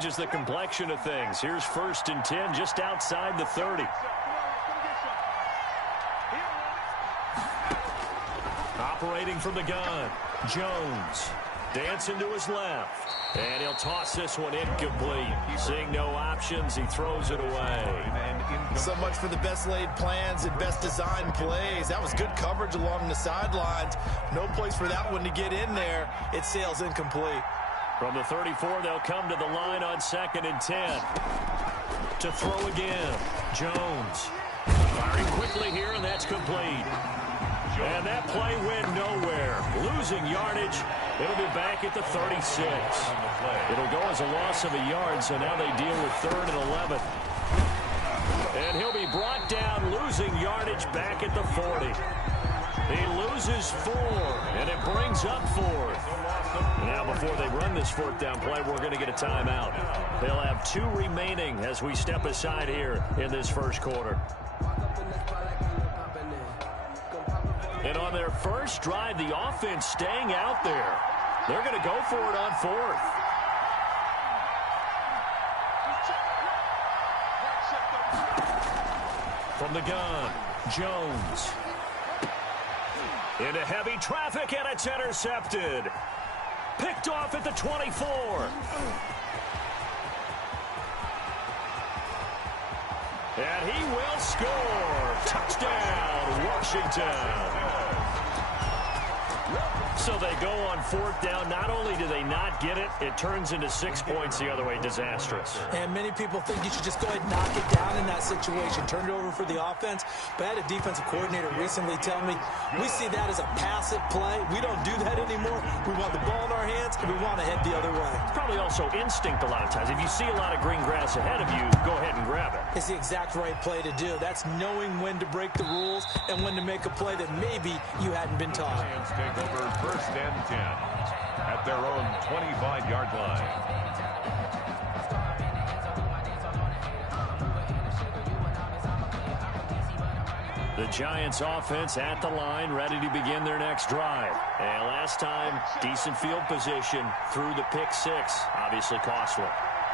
changes the complexion of things. Here's 1st and 10 just outside the 30. Operating from the gun, Jones. Dancing to his left. And he'll toss this one incomplete. Seeing no options, he throws it away. So much for the best laid plans and best designed plays. That was good coverage along the sidelines. No place for that one to get in there. It sails incomplete. From the 34, they'll come to the line on 2nd and 10. To throw again, Jones. Firing quickly here, and that's complete. And that play went nowhere. Losing yardage. It'll be back at the 36. It'll go as a loss of a yard, so now they deal with 3rd and 11. And he'll be brought down, losing yardage back at the 40. He loses 4, and it brings up 4th. Now, before they run this 4th down play, we're going to get a timeout. They'll have 2 remaining as we step aside here in this first quarter. And on their first drive, the offense staying out there. They're going to go for it on 4th. From the gun, Jones. Into heavy traffic, and it's intercepted. Picked off at the 24. And he will score. Touchdown, Washington. So they go on 4th down. Not only do they not get it, it turns into 6 points the other way. Disastrous. And many people think you should just go ahead and knock it down in that situation. Turn it over for the offense. But I had a defensive coordinator recently tell me, we see that as a passive play. We don't do that anymore. We want the ball in our hands, and we want to head the other way. It's probably also instinct a lot of times. If you see a lot of green grass ahead of you, go ahead and grab it. It's the exact right play to do. That's knowing when to break the rules and when to make a play that maybe you hadn't been taught. Lions take over 1st and 10 at their own 25-yard line. The Giants offense at the line, ready to begin their next drive. And last time, decent field position through the pick 6. Obviously costly.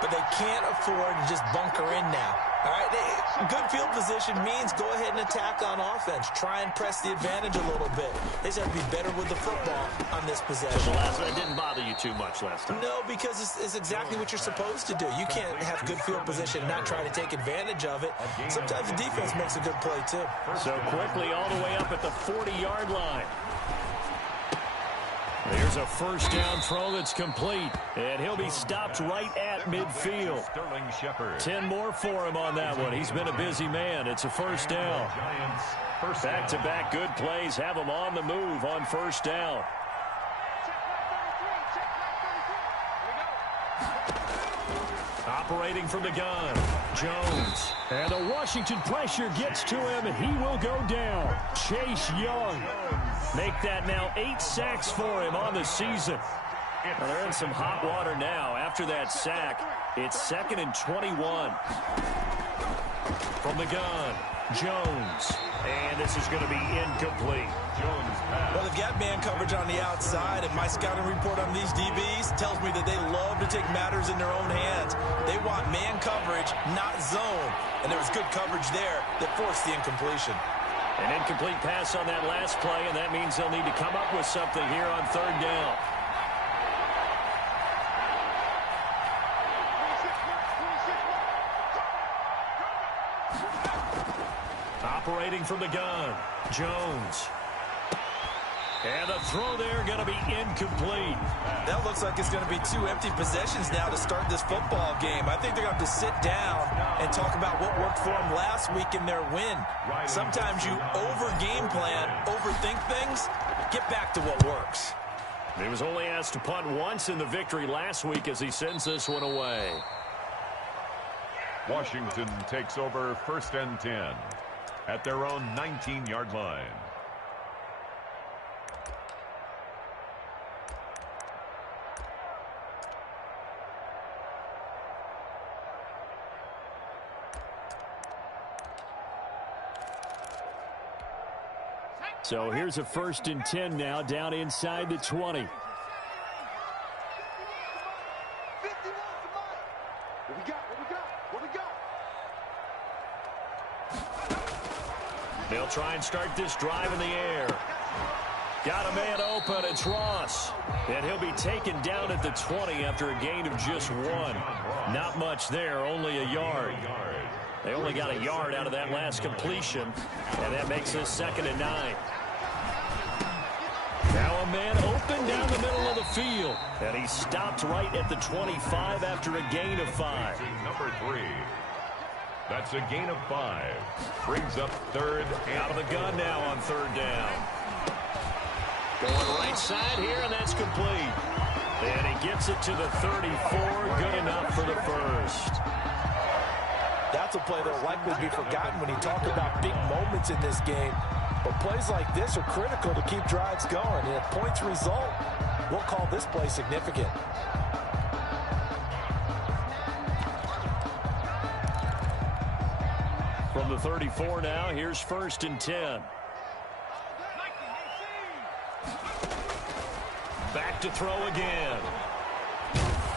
But they can't afford to just bunker in now. All right, good field position means go ahead and attack on offense. Try and press the advantage a little bit. They just have to be better with the football on this possession. So the last one didn't bother you too much last time. No, because it's exactly what you're supposed to do. You can't have good field position and not try to take advantage of it. Sometimes the defense makes a good play, too. So quickly all the way up at the 40-yard line. Here's a 1st down throw that's complete, and he'll be stopped right at midfield. 10 more for him on that one. He's been a busy man. It's a 1st down. Back-to-back good plays have him on the move on 1st down. Operating from the gun, Jones. And the Washington pressure gets to him, and he will go down. Chase Young. Make that now 8 sacks for him on the season. Well, they're in some hot water now. After that sack, it's 2nd and 21. From the gun, Jones. And this is going to be incomplete. Jones pass. Well, they've got man coverage on the outside, and my scouting report on these DBs tells me that they love to take matters in their own hands. They want man coverage, not zone. And there was good coverage there that forced the incompletion. An incomplete pass on that last play, and that means they'll need to come up with something here on 3rd down. Operating from the gun, Jones. And the throw there going to be incomplete. That looks like it's going to be 2 empty possessions now to start this football game. I think they're going to have to sit down and talk about what worked for them last week in their win. Sometimes you over-game plan, overthink things. Get back to what works. He was only asked to punt once in the victory last week as he sends this one away. Washington takes over 1st and 10 at their own 19-yard line. So here's a 1st and 10 now down inside the 20. What we got? What we got? What we got? They'll try and start this drive in the air. Got a man open. It's Ross. And he'll be taken down at the 20 after a gain of just 1. Not much there, only a yard. They only got a yard out of that last completion, and that makes this 2nd and 9. Now a man open down the middle of the field, and he stopped right at the 25 after a gain of 5. Number 3. That's a gain of 5. Brings up 3rd. Out of the gun now on 3rd down. Going right side here, and that's complete. And he gets it to the 34. Good enough for the first. That's a play that will likely be forgotten when you talk about big moments in this game. But plays like this are critical to keep drives going. And if points result, we'll call this play significant. From the 34 now, here's 1st and 10. Back to throw again.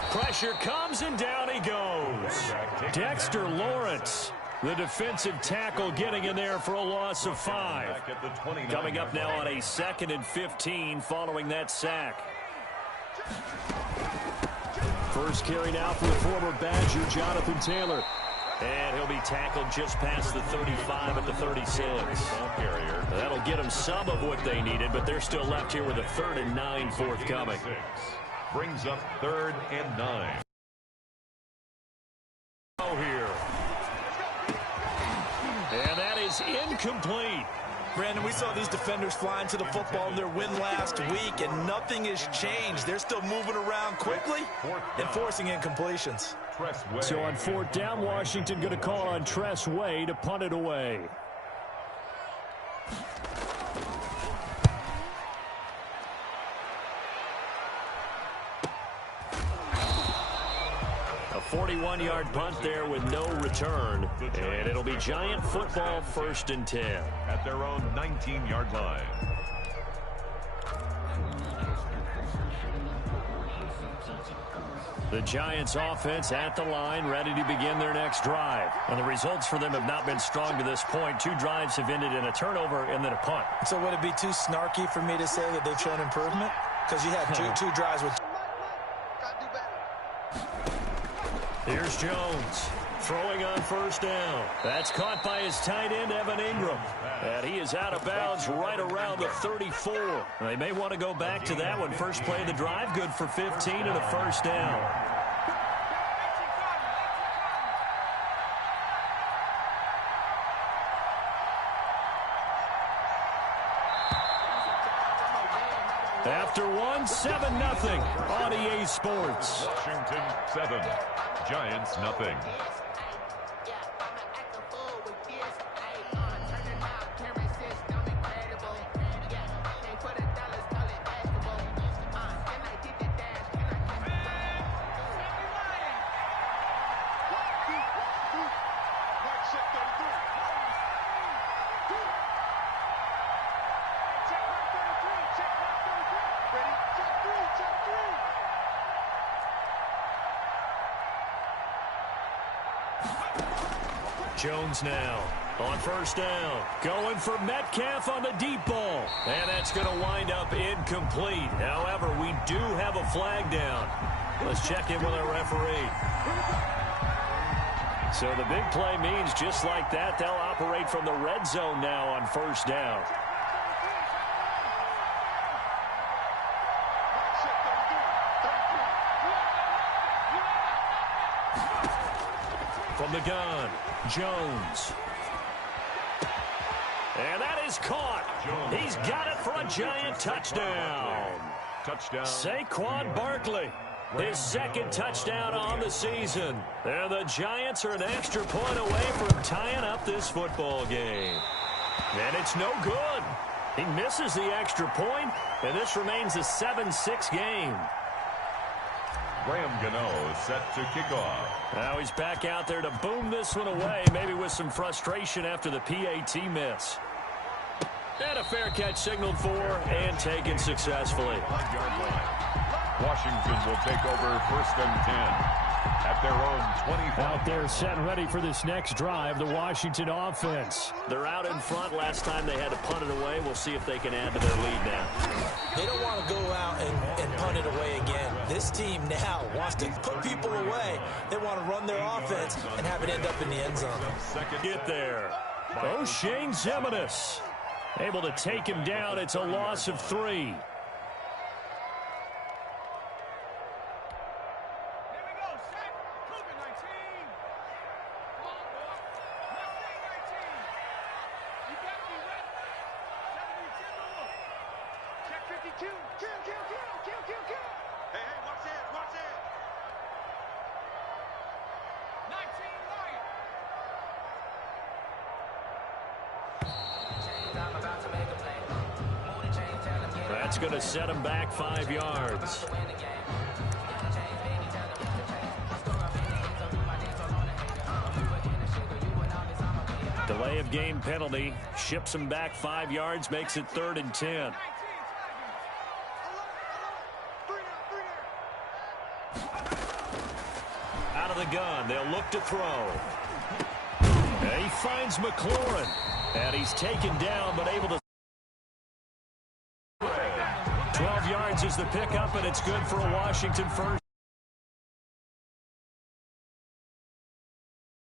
Pressure comes, and down he goes. Dexter Lawrence, the defensive tackle, getting in there for a loss of 5. Coming up now on a 2nd and 15 following that sack. First carry now for the former Badger, Jonathan Taylor. And he'll be tackled just past the 35 at the 36. That'll get them some of what they needed, but they're still left here with a 3rd and 9 forthcoming. Brings up 3rd and 9. Here. And that is incomplete. Brandon, we saw these defenders flying to the football in their win last week, and nothing has changed. They're still moving around quickly and forcing incompletions. So on 4th down, Washington going to call on Tress Way to punt it away. A 41-yard punt there with no return. And it'll be Giant football, 1st and 10. At their own 19-yard line. The Giants offense at the line, ready to begin their next drive. And the results for them have not been strong to this point. 2 drives have ended in a turnover and then a punt. So would it be too snarky for me to say that they've shown improvement? Because you had two drives with... Here's Jones throwing on 1st down. That's caught by his tight end, Evan Ingram. And he is out of bounds right around the 34. They may want to go back to that one. First play of the drive, good for 15 and a 1st down. After 1, 7-0 on EA Sports. Washington 7, Giants nothing. Jones now on 1st down. Going for Metcalf on the deep ball. And that's going to wind up incomplete. However, we do have a flag down. Let's check in with our referee. So the big play means just like that, they'll operate from the red zone now on 1st down. From the gun, Jones. And that is caught. He's got it for a Giant touchdown. Saquon Barkley, his 2nd touchdown on the season. And the Giants are an extra point away from tying up this football game. And it's no good. He misses the extra point, and this remains a 7-6 game. Graham Gano set to kick off. Now he's back out there to boom this one away, maybe with some frustration after the PAT miss. And a fair catch signaled for and taken successfully. Washington will take over 1st and 10. at their own 25. Out there set ready for this next drive, the Washington offense. They're out in front. Last time they had to punt it away. We'll see if they can add to their lead now. They don't want to go out and punt it away again. This team now wants to put people away. They want to run their offense and have it end up in the end zone. Get there. O'Shane Ximines able to take him down. It's a loss of 3. That's going to set him back 5 yards. Delay of game penalty ships him back 5 yards, makes it 3rd and 10. Out of the gun, they'll look to throw. And he finds McLaurin, and he's taken down but able to 12 yards is the pickup, and it's good for a Washington first.